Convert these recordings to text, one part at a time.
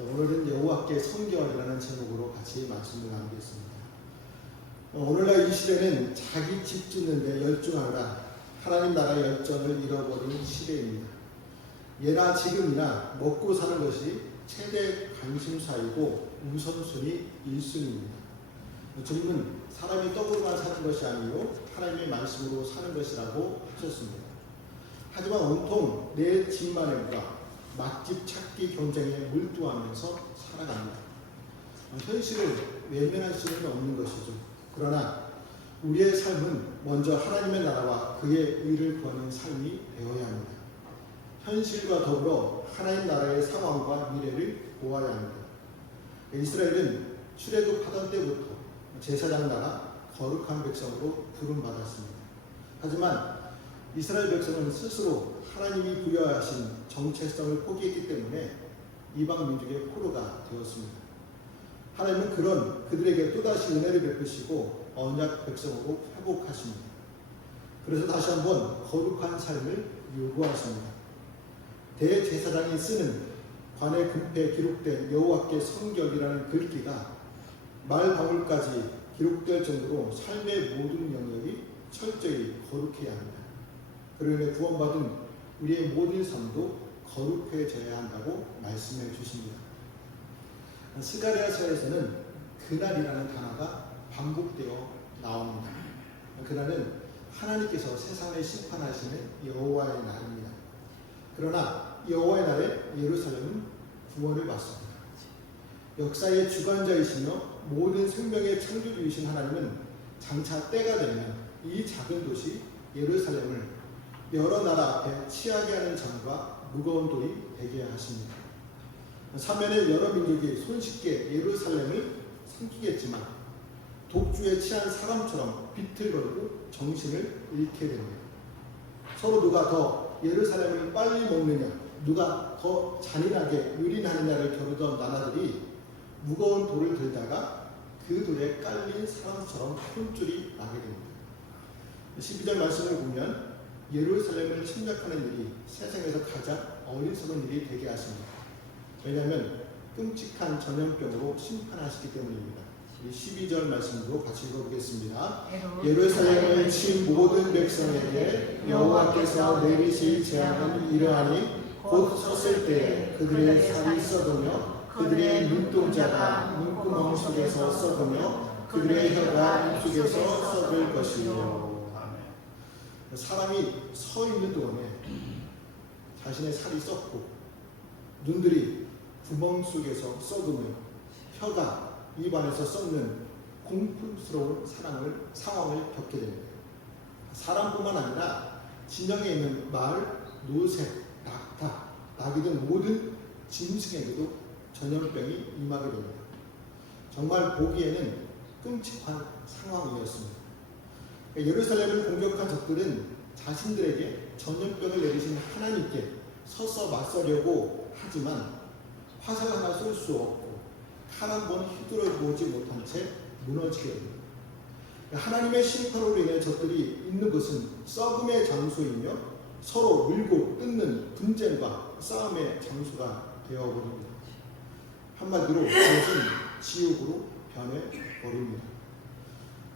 오늘은 여호와께 성결이라는 제목으로 같이 말씀을 나누겠습니다. 오늘날 이 시대는 자기 집 짓는 데 열중하느라 하나님 나라의 열정을 잃어버린 시대입니다. 예나 지금이나 먹고 사는 것이 최대 관심사이고 우선순위 1순위입니다. 주님은 사람이 떡으로만 사는 것이 아니요 하나님의 말씀으로 사는 것이라고 하셨습니다. 하지만 온통 내 집마련과 맛집 찾기 경쟁에 몰두하면서 살아갑니다. 현실을 외면할 수는 없는 것이죠. 그러나 우리의 삶은 먼저 하나님의 나라와 그의 의를 구하는 삶이 되어야 합니다. 현실과 더불어 하나님 나라의 상황과 미래를 보아야 합니다. 이스라엘은 출애굽하던 때부터 제사장 나라 거룩한 백성으로 부름받았습니다. 하지만 이스라엘 백성은 스스로 하나님이 부여하신 정체성을 포기했기 때문에 이방 민족의 포로가 되었습니다. 하나님은 그런 그들에게 또다시 은혜를 베푸시고 언약 백성으로 회복하십니다. 그래서 다시 한번 거룩한 삶을 요구하십니다. 대제사장이 쓰는 관의 금패에 기록된 여호와께 성결이라는 글귀가 말방울까지 기록될 정도로 삶의 모든 영역이 철저히 거룩해야 합니다. 그로 인해 구원받은 우리의 모든 삶도 거룩해져야 한다고 말씀해 주십니다. 스가랴서에서는 그날이라는 단어가 반복되어 나옵니다. 그날은 하나님께서 세상을 심판하시는 여호와의 날입니다. 그러나 여호와의 날에 예루살렘은 구원을 받습니다. 역사의 주관자이시며 모든 생명의 창조주이신 하나님은 장차 때가 되면 이 작은 도시 예루살렘을 여러 나라 앞에 취하게 하는 장과 무거운 돌이 되게 하십니다. 사면의 여러 민족이 손쉽게 예루살렘을 삼키겠지만 독주에 취한 사람처럼 비틀거리고 정신을 잃게 됩니다. 서로 누가 더 예루살렘을 빨리 먹느냐, 누가 더 잔인하게 유린하느냐를 겨루던 나라들이 무거운 돌을 들다가 그 돌에 깔린 사람처럼 혼쭐이 나게 됩니다. 12절 말씀을 보면 예루살렘을 침략하는 일이 세상에서 가장 어리석은 일이 되게 하십니다. 왜냐하면 끔찍한 전염병으로 심판하시기 때문입니다. 12절 말씀으로 같이 읽어보겠습니다. 예루살렘을 친 모든 백성에게 여호와께서 내리실 재앙은 이러하니 곧 섰을 때에 그들의 살이 썩으며 그들의 눈동자가 눈구멍 속에서 썩으며 그들의 혀가 입 속에서 썩을 것이요. 사람이 서 있는 동안에 자신의 살이 썩고 눈들이 구멍 속에서 썩으며 혀가 입 안에서 썩는 공포스러운 상황을 겪게 됩니다. 사람뿐만 아니라 진영에 있는 말, 노새, 낙타, 나귀 등 모든 짐승에게도 전염병이 임하게 됩니다. 정말 보기에는 끔찍한 상황이었습니다. 예루살렘을 공격한 적들은 자신들에게 전염병을 내리신 하나님께 서서 맞서려고 하지만 화살 하나 쏠 수 없고 칼 한 번 휘두르 보지 못한 채 무너지게 됩니다. 하나님의 심판으로 인해 적들이 있는 것은 썩음의 장소이며 서로 밀고 뜯는 분쟁과 싸움의 장소가 되어버립니다. 한마디로 그것은 지옥으로 변해버립니다.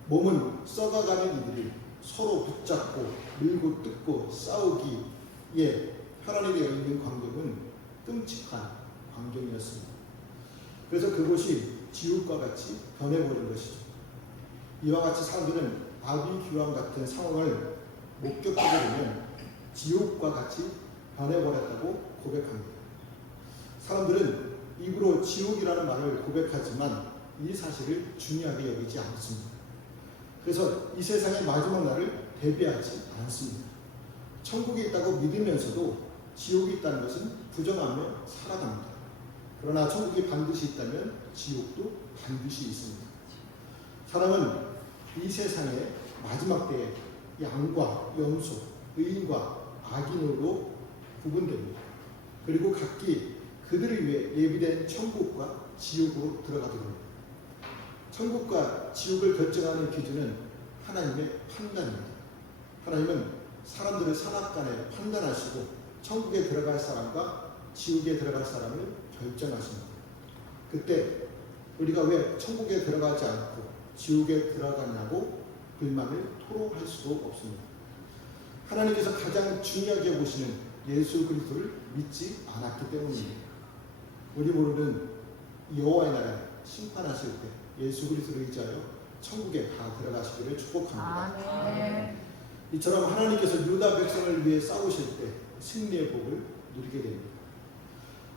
몸은 썩어가는 이들이 서로 붙잡고 밀고 뜯고 싸우기에 혈안이 되어 있는 광경은 끔찍한 광경이었습니다. 그래서 그곳이 지옥과 같이 변해버린 것이죠. 이와 같이 사람들은 아비규환 같은 상황을 목격하게 되면 지옥과 같이 변해버렸다고 고백합니다. 사람들은 입으로 지옥이라는 말을 고백하지만 이 사실을 중요하게 여기지 않습니다. 그래서 이 세상의 마지막 날을 대비하지 않습니다. 천국이 있다고 믿으면서도 지옥이 있다는 것은 부정하며 살아갑니다. 그러나 천국이 반드시 있다면 지옥도 반드시 있습니다. 사람은 이 세상의 마지막 때에 양과 염소, 의인과 악인으로 구분됩니다. 그리고 각기 그들을 위해 예비된 천국과 지옥으로 들어가게 됩니다. 천국과 지옥을 결정하는 기준은 하나님의 판단입니다. 하나님은 사람들을 선악간에 판단하시고 천국에 들어갈 사람과 지옥에 들어갈 사람을 결정하십니다. 그때 우리가 왜 천국에 들어가지 않고 지옥에 들어가냐고 불만을 토로할 수도 없습니다. 하나님께서 가장 중요하게 보시는 예수 그리스도를 믿지 않았기 때문입니다. 우리 모르는 여호와의 나라 심판하실 때 예수 그리스도를 의지하여 천국에 다 들어가시기를 축복합니다. 아멘. 이처럼 하나님께서 유다 백성을 위해 싸우실 때 승리의 복을 누리게 됩니다.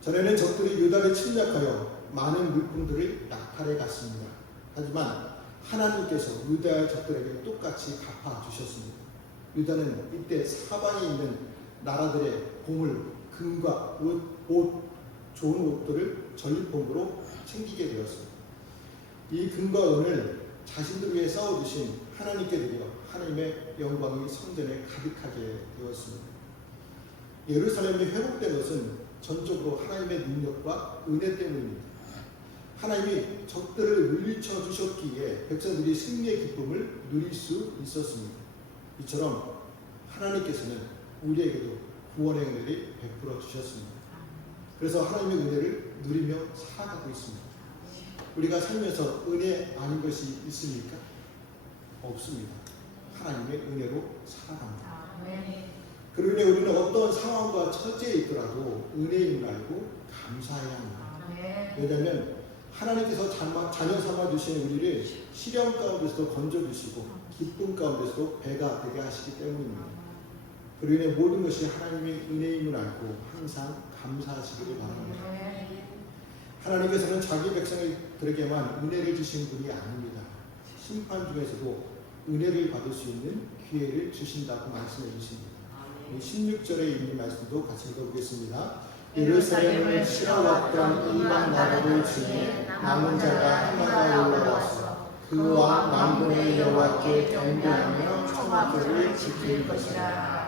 전에는 적들이 유다를 침략하여 많은 물품들을 약탈해 갔습니다. 하지만 하나님께서 유다의 적들에게 똑같이 갚아주셨습니다. 유다는 이때 사방에 있는 나라들의 보물, 금과 옷, 좋은 옷들을 전리품으로 챙기게 되었습니다. 이 금과 은을 자신들 위해 싸워주신 하나님께 드려 하나님의 영광이 성전에 가득하게 되었습니다. 예루살렘이 회복된 것은 전적으로 하나님의 능력과 은혜 때문입니다. 하나님이 적들을 물리쳐 주셨기에 백성들이 승리의 기쁨을 누릴 수 있었습니다. 이처럼 하나님께서는 우리에게도 구원의 은혜를 베풀어 주셨습니다. 그래서 하나님의 은혜를 누리며 살아가고 있습니다. 우리가 살면서 은혜 아닌 것이 있습니까? 없습니다. 하나님의 은혜로 살아갑니다. 그로 인해 우리는 어떤 상황과 처지에 있더라도 은혜임을 알고 감사해야 합니다. 왜냐하면 하나님께서 자녀 삼아주신 우리를 시련 가운데서도 건져주시고 기쁨 가운데서도 배가 되게 하시기 때문입니다. 그로 인해 모든 것이 하나님의 은혜임을 알고 항상 감사하시기를 바랍니다. 하나님께서는 자기 백성들에게만 은혜를 주신 분이 아닙니다. 심판 중에서도 은혜를 받을 수 있는 기회를 주신다고 말씀해 주십니다. 16절에 있는 말씀도 같이 읽어보겠습니다. 예루살렘을 치러왔던 이방 나라들 중에 남은 자가 해마다 올라와서 그 왕 만군의 여호와께 경배하며 초막절을 지킬 것이라.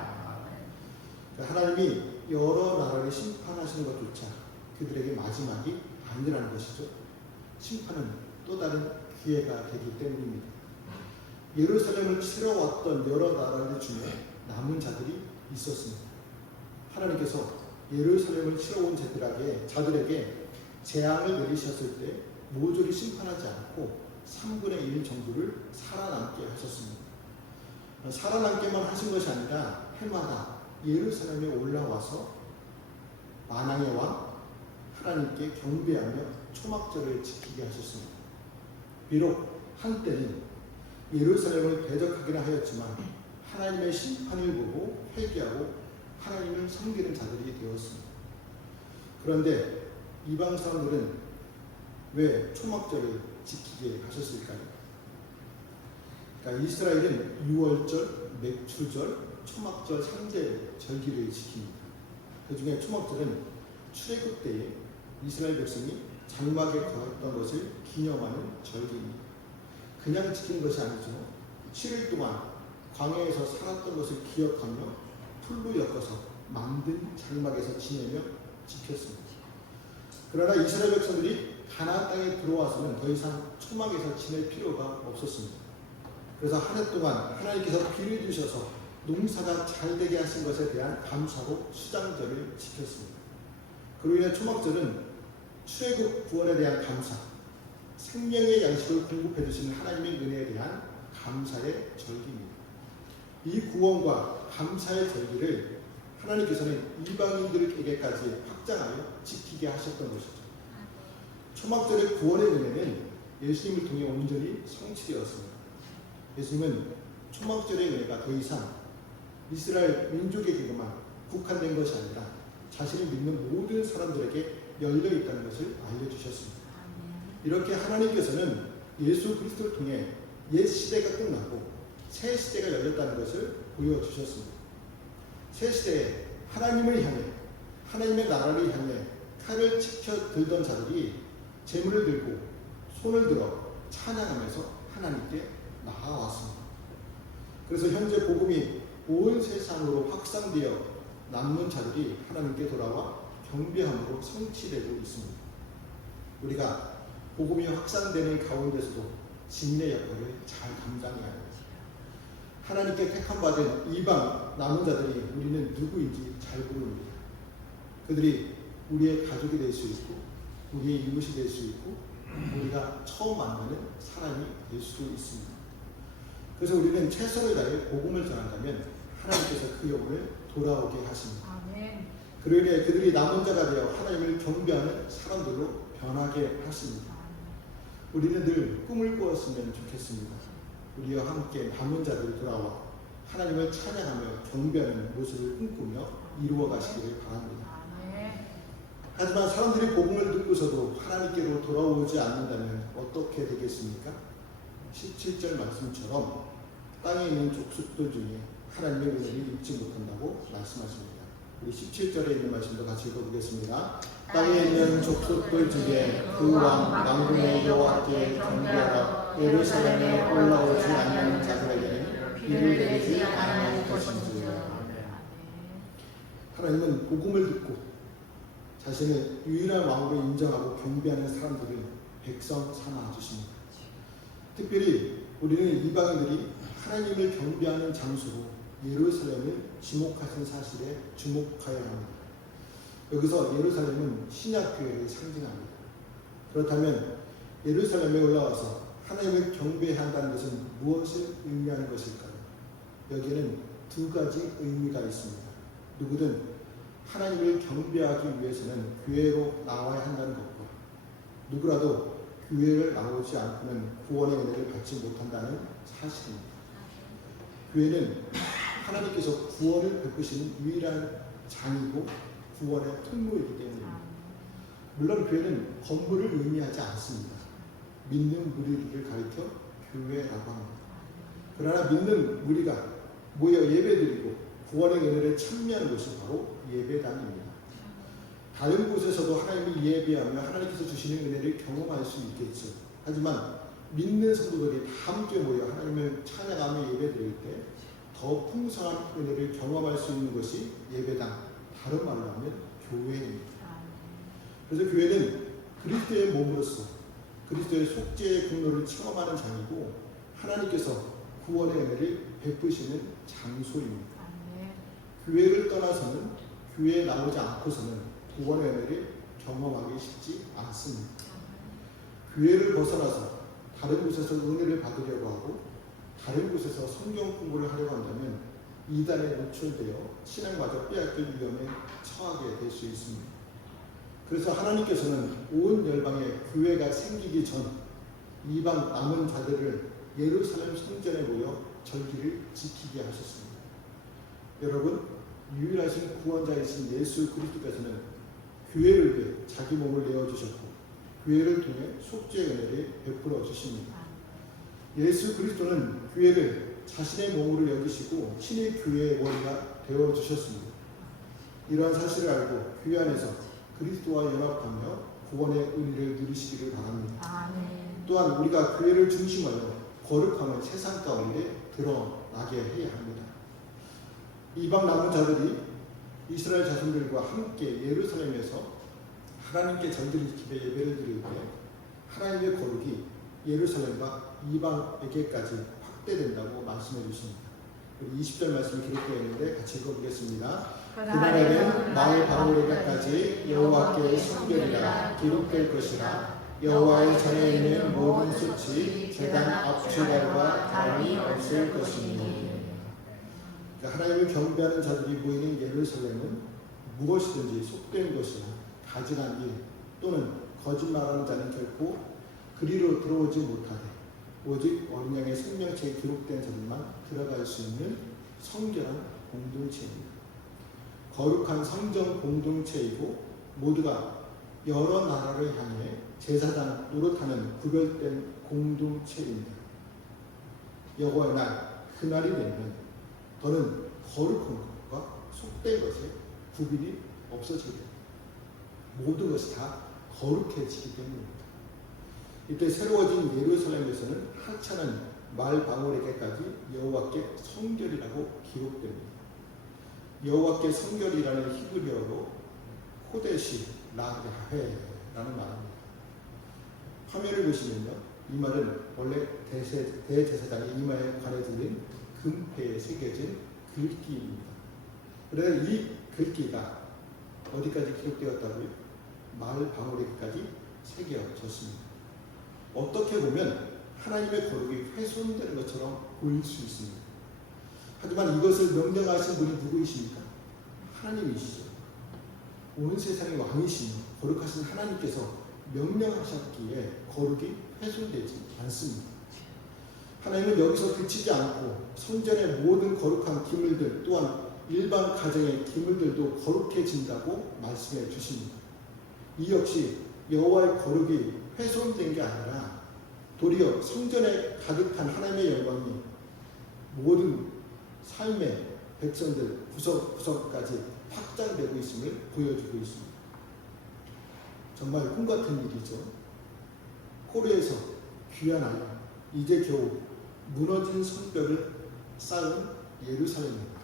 하나님이 여러 나라를 심판하시는 것조차 그들에게 마지막이 아니라는 것이죠. 심판은 또 다른 기회가 되기 때문입니다. 예루살렘을 치러왔던 여러 나라들 중에 남은 자들이 있었습니다. 하나님께서 예루살렘을 치러온 자들에게 재앙을 내리셨을 때 모조리 심판하지 않고 3분의 1 정도를 살아남게 하셨습니다. 살아남게만 하신 것이 아니라 해마다 예루살렘에 올라와서 만왕의 왕 하나님께 경배하며 초막절을 지키게 하셨습니다. 비록 한때는 예루살렘을 대적하기는 하였지만 하나님의 심판을 보고 회개하고 하나님을 섬기는 자들이 되었습니다. 그런데 이방 사람들은 왜 초막절을 지키게 하셨을까요? 그러니까 이스라엘은 유월절, 맥추절, 초막절 3대 절기를 지킵니다. 그 중에 초막절은 출애굽 때에 이스라엘 백성이 장막에 거했던 것을 기념하는 절기입니다. 그냥 지키는 것이 아니죠. 7일 동안 광야에서 살았던 것을 기억하며 풀로 엮어서 만든 장막에서 지내며 지켰습니다. 그러나 이스라엘 백성들이 가나안 땅에 들어와서는 더 이상 초막에서 지낼 필요가 없었습니다. 그래서 한 해 동안 하나님께서 비를 주셔서 농사가 잘 되게 하신 것에 대한 감사로 수장절을 지켰습니다. 그로 인해 초막절은 출애굽 구원에 대한 감사, 생명의 양식을 공급해 주시는 하나님의 은혜에 대한 감사의 절기입니다. 이 구원과 감사의 절기를 하나님께서는 이방인들에게까지 확장하여 지키게 하셨던 것이죠. 초막절의 구원의 은혜는 예수님을 통해 온전히 성취되었습니다. 예수님은 초막절의 은혜가 더 이상 이스라엘 민족에게만 국한된 것이 아니라 자신을 믿는 모든 사람들에게 열려있다는 것을 알려주셨습니다. 이렇게 하나님께서는 예수 그리스도를 통해 옛 시대가 끝나고 새 시대가 열렸다는 것을 보여주셨습니다. 새 시대에 하나님을 향해 하나님의 나라를 향해 칼을 치켜 들던 자들이 재물을 들고 손을 들어 찬양하면서 하나님께 나아왔습니다. 그래서 현재 복음이 온 세상으로 확산되어 남는 자들이 하나님께 돌아와 경배함으로 성취되고 있습니다. 우리가 복음이 확산되는 가운데서도 진리의 역할을 잘 감당해야 합니다. 하나님께 택함받은 이방 남은 자들이 우리는 누구인지 잘 모릅니다. 그들이 우리의 가족이 될 수 있고 우리의 이웃이 될 수 있고 우리가 처음 만나는 사람이 될 수도 있습니다. 그래서 우리는 최선을 다해 복음을 전한다면 하나님께서 그 영혼을 돌아오게 하십니다. 아멘. 그러기에 그들이 남은 자가 되어 하나님을 경배하는 사람들로 변하게 하십니다. 우리는 늘 꿈을 꾸었으면 좋겠습니다. 우리와 함께 남은 자들이 돌아와 하나님을 찬양하며 경배하는 모습을 꿈꾸며 이루어 가시기를 바랍니다. 하지만 사람들이 복음을 듣고서도 하나님께로 돌아오지 않는다면 어떻게 되겠습니까? 17절 말씀처럼 땅에 있는 족속들 중에 하나님의 은혜를 입지 못한다고 말씀하십니다. 우리 17절에 있는 말씀도 같이 읽어보겠습니다. 땅에 있는 족속들 중에 그 왕 만군의 여호와께 경배하라. 예루살렘에 올라오지 않는 자들에게는 비를 내리지 않을 것인지라. 하나님은 복음을 듣고 자신을 유일한 왕으로 인정하고 경배하는 사람들을 백성 삼아 주십니다. 특별히 우리는 이방인들이 하나님을 경배하는 장소로 예루살렘을 지목하신 사실에 주목하여야 합니다. 여기서 예루살렘은 신약교회를 상징합니다. 그렇다면 예루살렘에 올라와서 하나님을 경배해야 한다는 것은 무엇을 의미하는 것일까요? 여기에는 두 가지 의미가 있습니다. 누구든 하나님을 경배하기 위해서는 교회로 나와야 한다는 것과 누구라도 교회를 나오지 않고는 구원의 은혜를 받지 못한다는 사실입니다. 교회는 하나님께서 구원을 베푸시는 유일한 장이고 구원의 통로이기 때문입니다. 물론 교회는 건물을 의미하지 않습니다. 믿는 무리를 가리켜 교회라고 합니다. 그러나 믿는 무리가 모여 예배드리고 구원의 은혜를 찬미하는 것이 바로 예배당입니다. 다른 곳에서도 하나님을 예배하며 하나님께서 주시는 은혜를 경험할 수 있겠죠. 하지만 믿는 성도들이 다 함께 모여 하나님을 찬양하며 예배드릴 때 더 풍성한 은혜를 경험할 수 있는 것이 예배당, 다른 말로 하면 교회입니다. 그래서 교회는 그리스도의 몸으로서 그리스도의 속죄의 공로를 체험하는 장이고 하나님께서 구원의 은혜를 베푸시는 장소입니다. 교회를 떠나서는 교회에 나오지 않고서는 구원의 은혜를 경험하기 쉽지 않습니다. 교회를 벗어나서 다른 곳에서 은혜를 받으려고 하고 다른 곳에서 성경 공부를 하려고 한다면 이단에 노출되어 신앙마저 빼앗길 위험에 처하게 될 수 있습니다. 그래서 하나님께서는 온 열방에 교회가 생기기 전 이방 남은 자들을 예루살렘 성전에 모여 절기를 지키게 하셨습니다. 여러분, 유일하신 구원자이신 예수 그리스도께서는 교회를 위해 자기 몸을 내어주셨고 교회를 통해 속죄의 은혜를 베풀어 주십니다. 예수 그리스도는 교회를 자신의 몸으로 여기시고 친히 교회의 원리가 되어주셨습니다. 이러한 사실을 알고 교회 안에서 그리스도와 연합하며 구원의 은혜를 누리시기를 바랍니다. 또한 우리가 교회를 중심하여 거룩함을 세상 가운데 드러나게 해야 합니다. 이방 남은 자들이 이스라엘 자손들과 함께 예루살렘에서 하나님께 절기를 지켜 예배를 드릴 때 하나님의 거룩이 예루살렘과 이방에게까지 확대된다고 말씀해 주십니다. 20절 말씀이 기록되어 있는데 같이 읽어보겠습니다. 그날에는 마을 방울에게까지 여호와께 성결이라 기록될 것이라. 여호와의 전에 있는 모든 수치 제단 앞주발과 다름이 없을 것이니. 그러니까 하나님을 경배하는 자들이 모이는 예루살렘은 무엇이든지 속된 것이나 가증한 일 또는 거짓말하는 자는 결코 그리로 들어오지 못하되 오직 어린 양의 생명체에 기록된 자들만 들어갈 수 있는 성결한 공동체입니다. 거룩한 성전 공동체이고 모두가 여러 나라를 향해 제사장 노릇하는 구별된 공동체입니다. 여호와의 날, 그날이 되면 더는 거룩한 것과 속된 것에 구별이 없어지게 됩니다. 모든 것이 다 거룩해지기 때문입니다. 이때 새로워진 예루살렘에서는 하찮은 말 방울에게까지 여호와께 성결이라고 기록됩니다. 여호와께 성결이라는 히브리어로 코데시 라야헤라는 말입니다. 화면을 보시면요, 이 말은 원래 대제사장의 이마에 관에 들린 금패에 새겨진 글귀입니다. 그런데 이 글귀가 어디까지 기록되었다고요? 마을 방울에게까지 새겨졌습니다. 어떻게 보면 하나님의 거룩이 훼손되는 것처럼 보일 수 있습니다. 하지만 이것을 명령하신 분이 누구이십니까? 하나님이시죠. 온 세상의 왕이신 거룩하신 하나님께서 명령하셨기에 거룩이 훼손되지 않습니다. 하나님은 여기서 그치지 않고 성전의 모든 거룩한 기물들 또한 일반 가정의 기물들도 거룩해진다고 말씀해 주십니다. 이 역시 여호와의 거룩이 훼손된 게 아니라 도리어 성전에 가득한 하나님의 영광이 모든 삶의 백성들 구석구석까지 확장되고 있음을 보여주고 있습니다. 정말 꿈같은 일이죠. 포로에서 귀환하여 이제 겨우 무너진 성벽을 쌓은 예루살렘입니다.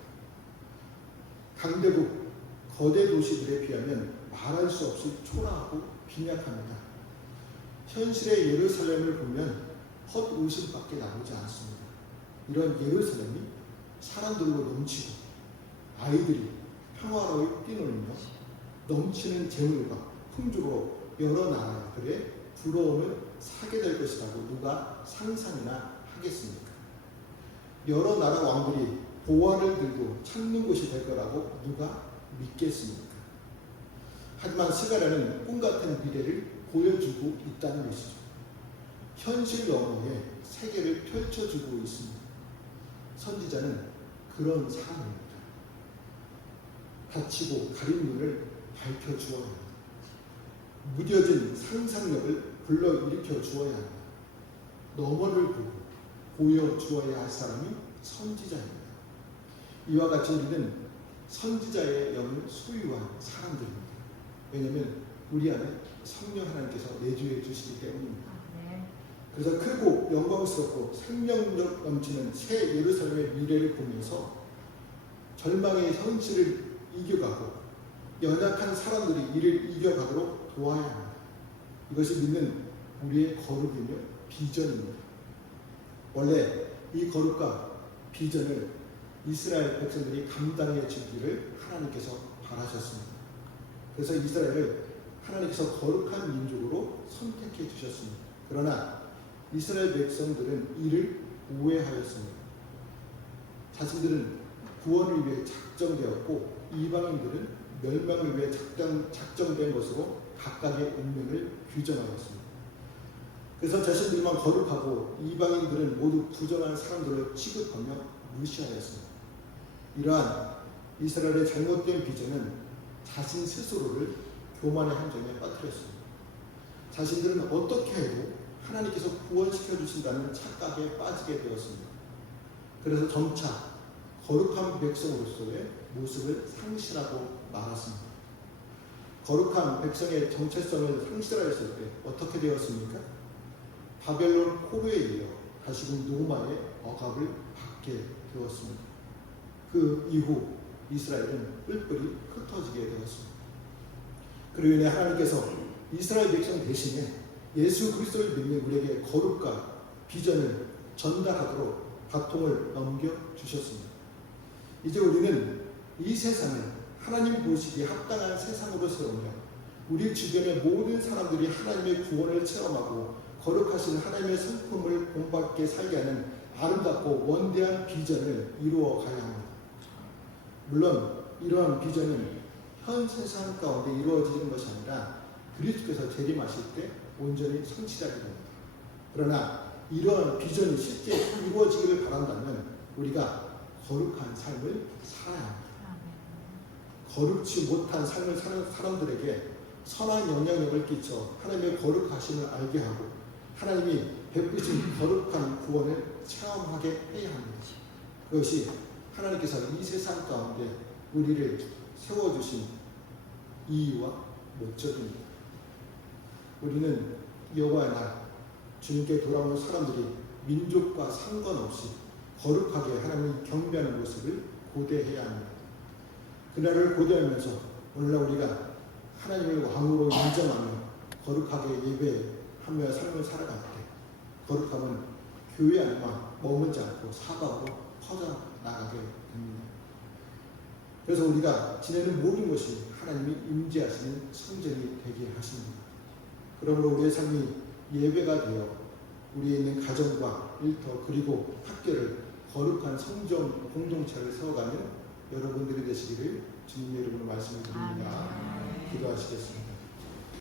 강대국 거대 도시들에 비하면 말할 수 없이 초라하고 빈약합니다. 현실의 예루살렘을 보면 헛웃음밖에 나오지 않습니다. 이런 예루살렘이 사람들로 넘치고 아이들이 평화로이 뛰놀며 넘치는 재물과 풍주로 여러 나라들의 부러움을 사게 될 것이라고 누가 상상이나 하겠습니까? 여러 나라 왕들이 보화를 들고 찾는 곳이 될 거라고 누가 믿겠습니까? 하지만 스가랴는 꿈같은 미래를 보여주고 있다는 것이죠. 현실 너머에 세계를 펼쳐주고 있습니다. 선지자는 그런 사람입니다. 닫히고 가린 눈을 밝혀주어야 합니다. 무뎌진 상상력을 불러일으켜 주어야 합니다. 너머를 보고 보여주어야 할 사람이 선지자입니다. 이와 같이 우리는 선지자의 영을 소유한 사람들입니다. 왜냐하면 우리 안에 성령 하나님께서 내주해 주시기 때문입니다. 그래서 크고 영광스럽고 생명력 넘치는 새 예루살렘의 미래를 보면서 절망의 현실을 이겨가고 연약한 사람들이 이를 이겨가도록 도와야 합니다. 이것이 믿는 우리의 거룩이며 비전입니다. 원래 이 거룩과 비전을 이스라엘 백성들이 감당해 주기를 하나님께서 바라셨습니다. 그래서 이스라엘을 하나님께서 거룩한 민족으로 선택해 주셨습니다. 그러나 이스라엘 백성들은 이를 오해하였습니다. 자신들은 구원을 위해 작정되었고 이방인들은 멸망을 위해 작정된 것으로 각각의 운명을 규정하였습니다. 그래서 자신들만 거룩하고 이방인들은 모두 부정한 사람들로 취급하며 무시하였습니다. 이러한 이스라엘의 잘못된 비전은 자신 스스로를 교만의 함정에 빠뜨렸습니다. 자신들은 어떻게 해도 하나님께서 구원시켜 주신다는 착각에 빠지게 되었습니다. 그래서 점차 거룩한 백성으로서의 모습을 상실하고 말았습니다. 거룩한 백성의 정체성을 상실하였을 때 어떻게 되었습니까? 바벨론 포로에 이어 다시금 노마의 억압을 받게 되었습니다. 그 이후 이스라엘은 뿔뿔이 흩어지게 되었습니다. 그로 인해 하나님께서 이스라엘 백성 대신에 예수 그리스도를 믿는 우리에게 거룩과 비전을 전달하도록 바통을 넘겨주셨습니다. 이제 우리는 이 세상을 하나님 보시기에 합당한 세상으로 세우며 우리 주변의 모든 사람들이 하나님의 구원을 체험하고 거룩하신 하나님의 성품을 본받게 살게 하는 아름답고 원대한 비전을 이루어 가야 합니다. 물론 이러한 비전은 현 세상 가운데 이루어지는 것이 아니라 그리스도께서 재림하실 때 온전히 성취하게 됩니다. 그러나 이러한 비전이 실제 이루어지기를 바란다면 우리가 거룩한 삶을 살아야 합니다. 거룩지 못한 삶을 사는 사람들에게 선한 영향력을 끼쳐 하나님의 거룩하심을 알게 하고 하나님이 베푸신 거룩한 구원을 체험하게 해야 합니다. 그것이 하나님께서 이 세상 가운데 우리를 세워주신 이유와 목적입니다. 우리는 여호와의 날 주님께 돌아오는 사람들이 민족과 상관없이 거룩하게 하나님을 경배하는 모습을 고대해야 합니다. 그날을 고대하면서 오늘날 우리가 하나님을 왕으로 인정하며 거룩하게 예배하며 삶을 살아갈 때 거룩함은 교회 안에만 머물지 않고 사방으로 퍼져나가게 됩니다. 그래서 우리가 지내는 모든 것이 하나님이 임재하시는 성전이 되게 하십니다. 그러므로 우리의 삶이 예배가 되어 우리에 있는 가정과 일터 그리고 학교를 거룩한 성전 공동체를 세워가는 여러분들이 되시기를 주님의 이름으로 말씀을 드립니다. 기도하시겠습니다.